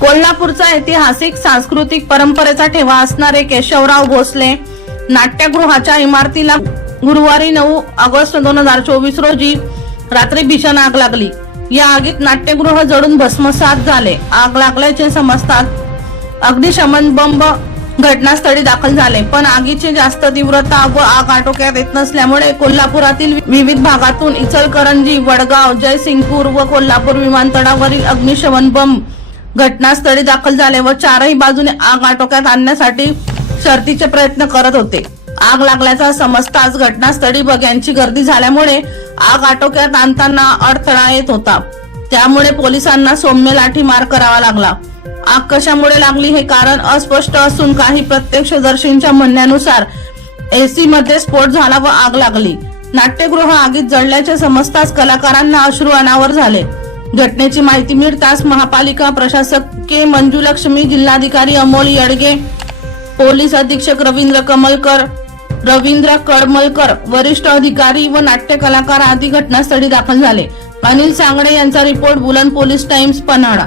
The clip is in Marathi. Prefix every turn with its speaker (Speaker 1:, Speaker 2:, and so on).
Speaker 1: कोल्हापूरचा ऐतिहासिक सांस्कृतिक परंपरेचा ठेवा असणारे केशवराव भोसले नाट्यगृहाच्या इमारतीला गुरुवारी नऊ ऑगस्ट दोन हजार चोवीस रोजी रात्री भीषण आग लागली. या आगीत नाट्यगृह जळून भस्मसात झाले. आग लागल्याचे समजतात अग्निशमन बंब घटनास्थळी दाखल झाले. पण आगीची जास्त तीव्रता व आग आटोक्यात येत नसल्यामुळे कोल्हापुरातील विविध भागातून इचलकरंजी वडगाव जयसिंगपूर व कोल्हापूर विमानतळावरील अग्निशमन बंब घटनास्थळी दाखल झाले व चारही बाजूने आग आटोक्यात आणण्यासाठी शर्तीचे प्रयत्न करत होते. आग लागल्याचा समजताच घटनास्थळी बघ्यांची गर्दी झाल्यामुळे आग आटोक्यात आणताना अडथळा येत होता. त्यामुळे पोलिसांना सौम्य लाठीमार करावा लागला. आग कशामुळे लागली हे कारण अस्पष्ट असून काही प्रत्यक्षदर्शींच्या म्हणण्यानुसार एसी मध्ये स्फोट झाला व आग लागली. नाट्यगृह आगीत जळल्याचे समजताच कलाकारांना अश्रू अनावर झाले. घटनेची माहिती मिळताच महापालिका प्रशासक के मंजुलक्ष्मी जिल्हाधिकारी अमोल येडगे पोलीस अधीक्षक रवींद्र कमलकर रवींद्र करमलकर वरिष्ठ अधिकारी व नाट्य कलाकार आदी घटनास्थळी दाखल झाले. अनिल सांगडे यांचा रिपोर्ट बुलंद पोलीस टाइम्स पन्हाळा.